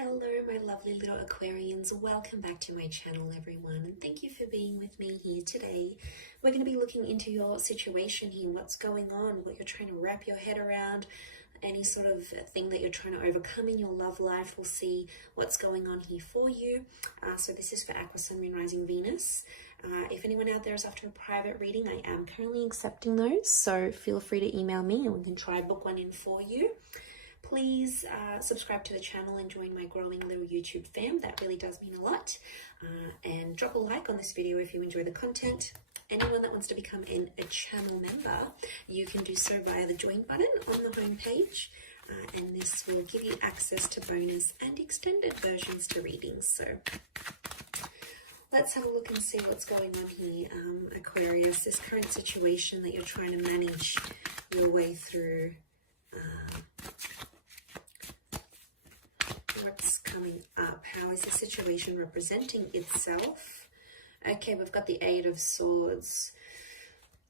Hello, my lovely little Aquarians. Welcome back to my channel, everyone, and thank you for being with me here today. We're going to be looking into your situation here, what's going on, what you're trying to wrap your head around, any sort of thing that you're trying to overcome in your love life. We'll see what's going on here for you. So this is for Aqua, Sun, Moon, Rising, Venus. If anyone out there is after a private reading, I am currently accepting those, so feel free to email me and we can try book one in for you. Please subscribe to the channel and join my growing little YouTube fam. That really does mean a lot. And drop a like on this video if you enjoy the content. Anyone that wants to become a channel member, you can do so via the join button on the home page. And this will give you access to bonus and extended versions to readings. So let's have a look and see what's going on here. Aquarius, this current situation that you're trying to manage your way through. What's coming up? How is the situation representing itself? Okay, we've got the Eight of Swords.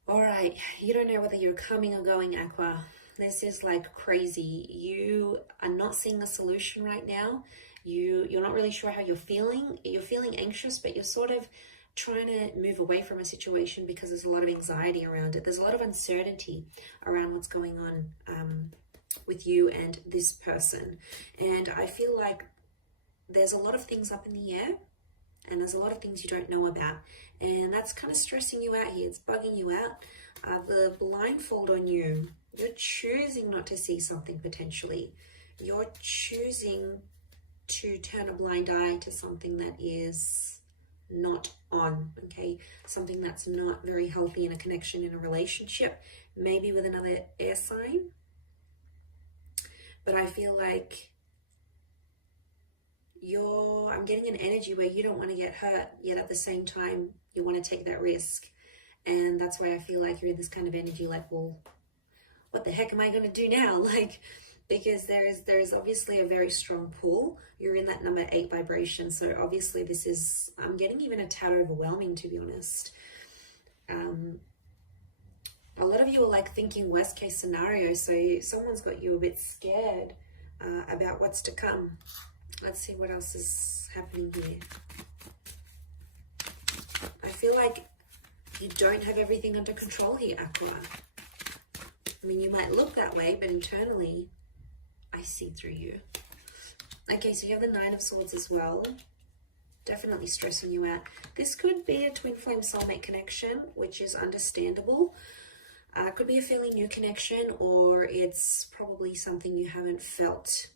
All right, you don't know whether you're coming or going, Aqua. This is like crazy. You are not seeing a solution right now. You're not really sure how you're feeling. You're feeling anxious, but you're sort of trying to move away from a situation because there's a lot of anxiety around it. There's a lot of uncertainty around what's going on with you and this person. And I feel like there's a lot of things up in the air and there's a lot of things you don't know about. And that's kind of stressing you out here. It's bugging you out. The blindfold on you, you're choosing not to see something potentially. You're choosing to turn a blind eye to something that is not on, okay? Something that's not very healthy in a connection, in a relationship, maybe with another air sign. But I feel like I'm getting an energy where you don't want to get hurt, yet at the same time, you want to take that risk. And that's why I feel like you're in this kind of energy, like, well, what the heck am I going to do now? Like, because there is obviously a very strong pull. You're in that number 8 vibration. So obviously this is, I'm getting even a tad overwhelming, to be honest. A lot of you are like thinking worst case scenario. So someone's got you a bit scared about what's to come. Let's see what else is happening here. I feel like you don't have everything under control here, Aqua. I mean, you might look that way, but internally, I see through you. Okay, so you have the Nine of Swords as well. Definitely stressing you out. This could be a twin flame soulmate connection, which is understandable. Could be a fairly new connection, or it's probably something you haven't felt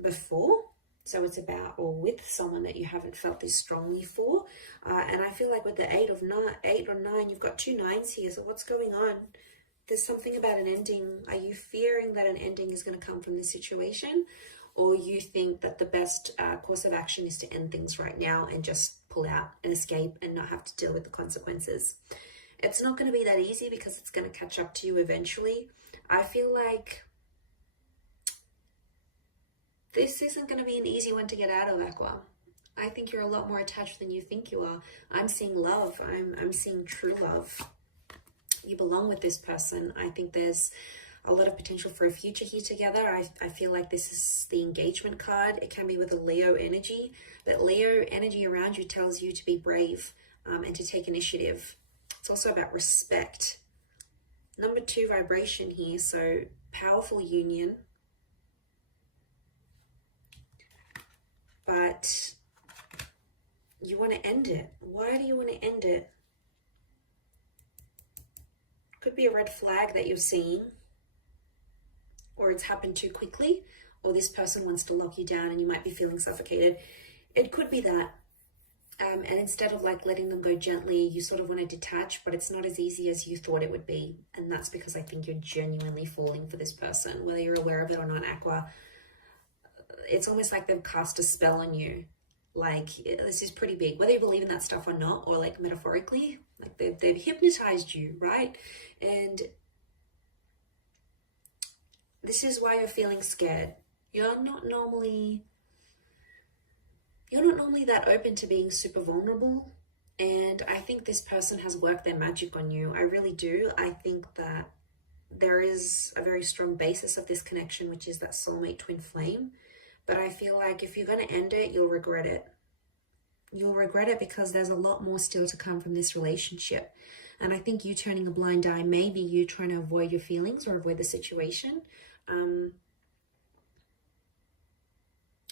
before. So it's about or with someone that you haven't felt this strongly for. And I feel like with the eight or nine, you've got 2 9s here. So what's going on? There's something about an ending. Are you fearing that an ending is going to come from this situation? Or you think that the best course of action is to end things right now and just pull out and escape and not have to deal with the consequences? It's not going to be that easy because it's going to catch up to you eventually. I feel like this isn't going to be an easy one to get out of, Aqua. I think you're a lot more attached than you think you are. I'm seeing love. I'm seeing true love. You belong with this person. I think there's a lot of potential for a future here together. I feel like this is the engagement card. It can be with a Leo energy, but Leo energy around you tells you to be brave and to take initiative. It's also about respect. Number 2 vibration here, so powerful union. But you want to end it. Why do you want to end it? Could be a red flag that you're seeing, or it's happened too quickly, or this person wants to lock you down and you might be feeling suffocated. It could be that. And instead of like letting them go gently, you sort of want to detach, but it's not as easy as you thought it would be. And that's because I think you're genuinely falling for this person, whether you're aware of it or not, Aqua. It's almost like they've cast a spell on you. Like, this is pretty big, whether you believe in that stuff or not, or like metaphorically, like they've hypnotized you, right? And this is why you're feeling scared. You're not normally that open to being super vulnerable. And I think this person has worked their magic on you. I really do. I think that there is a very strong basis of this connection, which is that soulmate twin flame. But I feel like if you're going to end it, you'll regret it. You'll regret it because there's a lot more still to come from this relationship. And I think you turning a blind eye, maybe you trying to avoid your feelings or avoid the situation.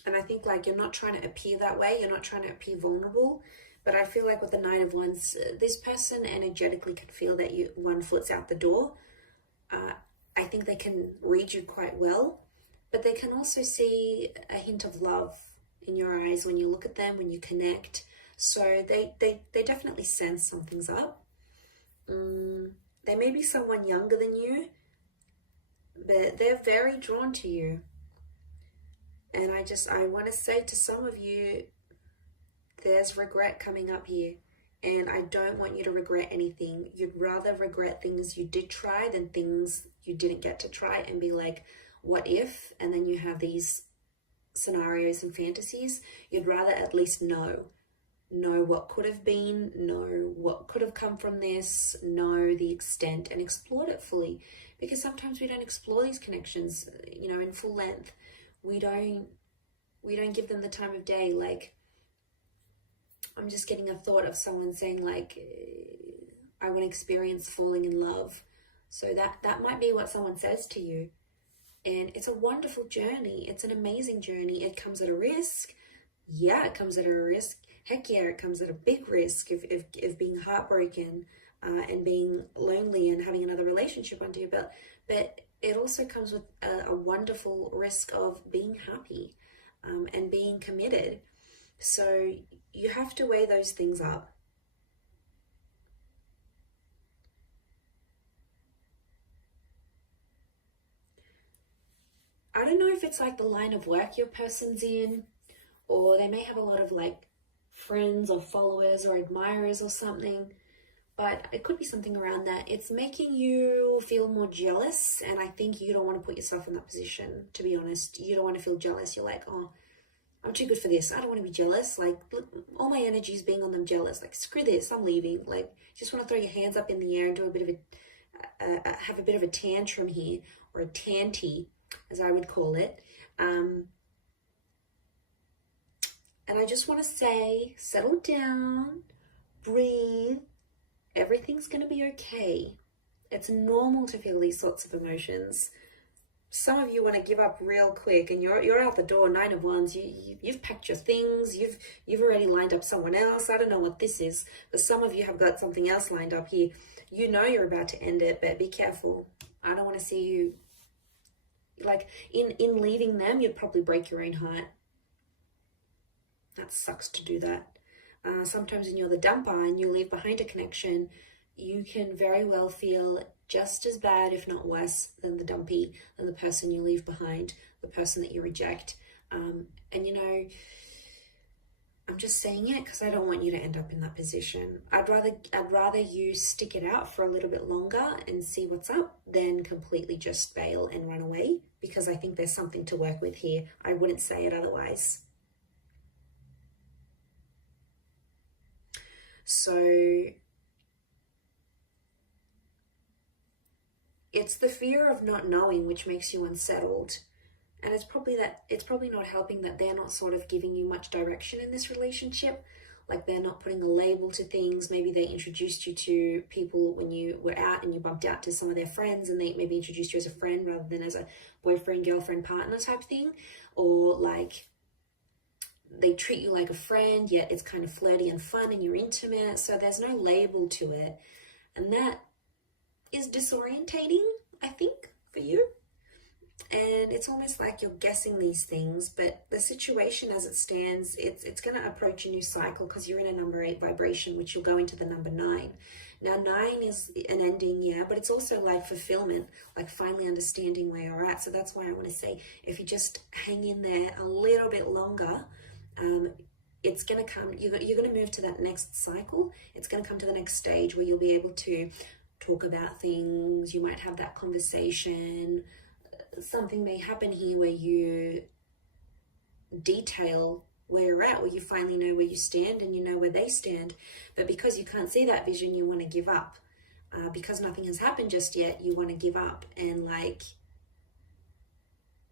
And I think like you're not trying to appear that way. You're not trying to appear vulnerable. But I feel like with the Nine of Wands, this person energetically can feel that one foot's out the door. I think they can read you quite well. But they can also see a hint of love in your eyes when you look at them, when you connect. So they definitely sense something's up. They may be someone younger than you, but they're very drawn to you. And I want to say to some of you, there's regret coming up here. And I don't want you to regret anything. You'd rather regret things you did try than things you didn't get to try and be like, what if? And then you have these scenarios and fantasies. You'd rather at least know what could have been, know what could have come from this, know the extent and explore it fully. Because sometimes we don't explore these connections, in full length. We don't give them the time of day. Like, I'm just getting a thought of someone saying like, I want to experience falling in love. So that might be what someone says to you. And it's a wonderful journey. It's an amazing journey. It comes at a risk. Yeah, it comes at a risk. Heck yeah, it comes at a big risk of being heartbroken and being lonely and having another relationship under your belt. But it also comes with a wonderful risk of being happy and being committed. So you have to weigh those things up. I don't know if it's like the line of work your person's in, or they may have a lot of like friends or followers or admirers or something, but it could be something around that. It's making you feel more jealous, and I think you don't want to put yourself in that position, to be honest. You don't want to feel jealous. You're like, oh, I'm too good for this. I don't want to be jealous. Like, all my energy is being on them jealous. Like, screw this, I'm leaving. Like, just want to throw your hands up in the air and do have a bit of a tantrum here, or a tanty, as I would call it. And I just want to say, settle down, breathe. Everything's going to be okay. It's normal to feel these sorts of emotions. Some of you want to give up real quick, and you're out the door. Nine of Wands. You've packed your things. You've already lined up someone else. I don't know what this is, but some of you have got something else lined up here. You know you're about to end it, but be careful. I don't want to see you. Like, in leaving them, you'd probably break your own heart. That sucks to do that. Sometimes when you're the dumper and you leave behind a connection, you can very well feel just as bad, if not worse, than the dumpy, than the person you leave behind, the person that you reject. And I'm just saying it because I don't want you to end up in that position. I'd rather you stick it out for a little bit longer and see what's up than completely just bail and run away, because I think there's something to work with here. I wouldn't say it otherwise. So it's the fear of not knowing which makes you unsettled. And it's probably not helping that they're not sort of giving you much direction in this relationship. Like, they're not putting a label to things. Maybe they introduced you to people when you were out and you bumped out to some of their friends, and they maybe introduced you as a friend rather than as a boyfriend, girlfriend, partner type thing. Or like, they treat you like a friend, yet it's kind of flirty and fun and you're intimate. So there's no label to it. And that is disorientating, I think, for you. And it's almost like you're guessing these things, but the situation as it stands, it's going to approach a new cycle because you're in a number 8 vibration, which you'll go into the number 9. Now, 9 is an ending, yeah, but it's also like fulfillment, like finally understanding where you're at. So that's why I want to say, if you just hang in there a little bit longer, it's going to come, you're going to move to that next cycle. It's going to come to the next stage where you'll be able to talk about things. You might have that conversation. Something may happen here where you detail where you're at, where you finally know where you stand and you know where they stand. But because you can't see that vision, you want to give up. Because nothing has happened just yet, you want to give up and like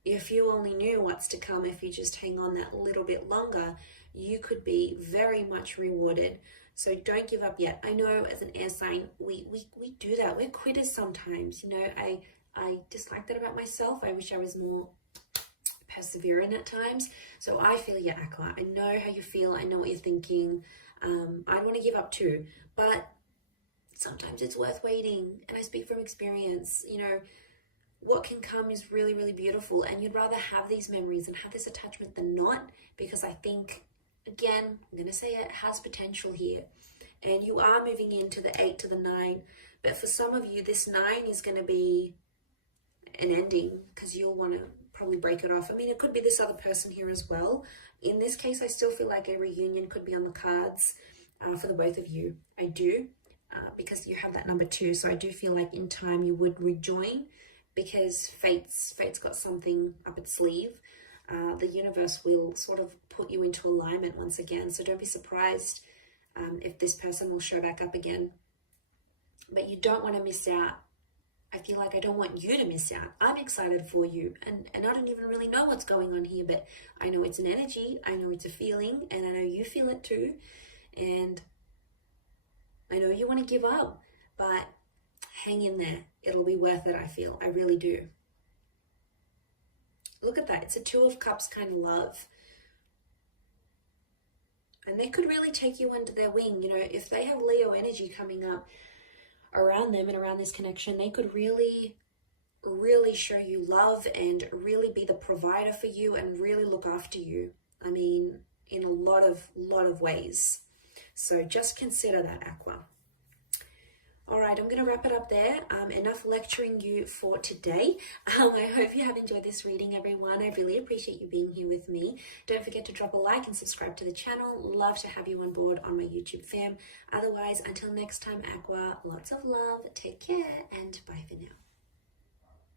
if you only knew what's to come, if you just hang on that little bit longer, you could be very much rewarded. So don't give up yet. I know as an air sign, we do that. We're quitters sometimes. You know, I dislike that about myself. I wish I was more persevering at times. So I feel you, Aqua. I know how you feel. I know what you're thinking. I want to give up too, but sometimes it's worth waiting. And I speak from experience. You know, what can come is really, really beautiful, and you'd rather have these memories and have this attachment than not, because I think, again, I'm going to say it has potential here, and you are moving into the 8 to the 9, but for some of you, this 9 is going to be an ending, because you'll want to probably break it off. I mean, it could be this other person here as well. In this case, I still feel like a reunion could be on the cards for the both of you. I do, because you have that number 2, so I do feel like in time you would rejoin, because fate's got something up its sleeve. The universe will sort of put you into alignment once again. So don't be surprised if this person will show back up again. But you don't want to miss out. I feel like I don't want you to miss out. I'm excited for you. And I don't even really know what's going on here, but I know it's an energy. I know it's a feeling, and I know you feel it too. And I know you want to give up, but hang in there. It'll be worth it, I feel. I really do. Look at that. It's a 2 of Cups kind of love. And they could really take you under their wing. You know, if they have Leo energy coming up around them and around this connection, they could really, really show you love and really be the provider for you and really look after you. I mean, in a lot of ways. So just consider that, Aqua. All right, I'm going to wrap it up there. Enough lecturing you for today. I hope you have enjoyed this reading, everyone. I really appreciate you being here with me. Don't forget to drop a like and subscribe to the channel. Love to have you on board on my YouTube fam. Otherwise, until next time, Aqua, lots of love, take care, and bye for now.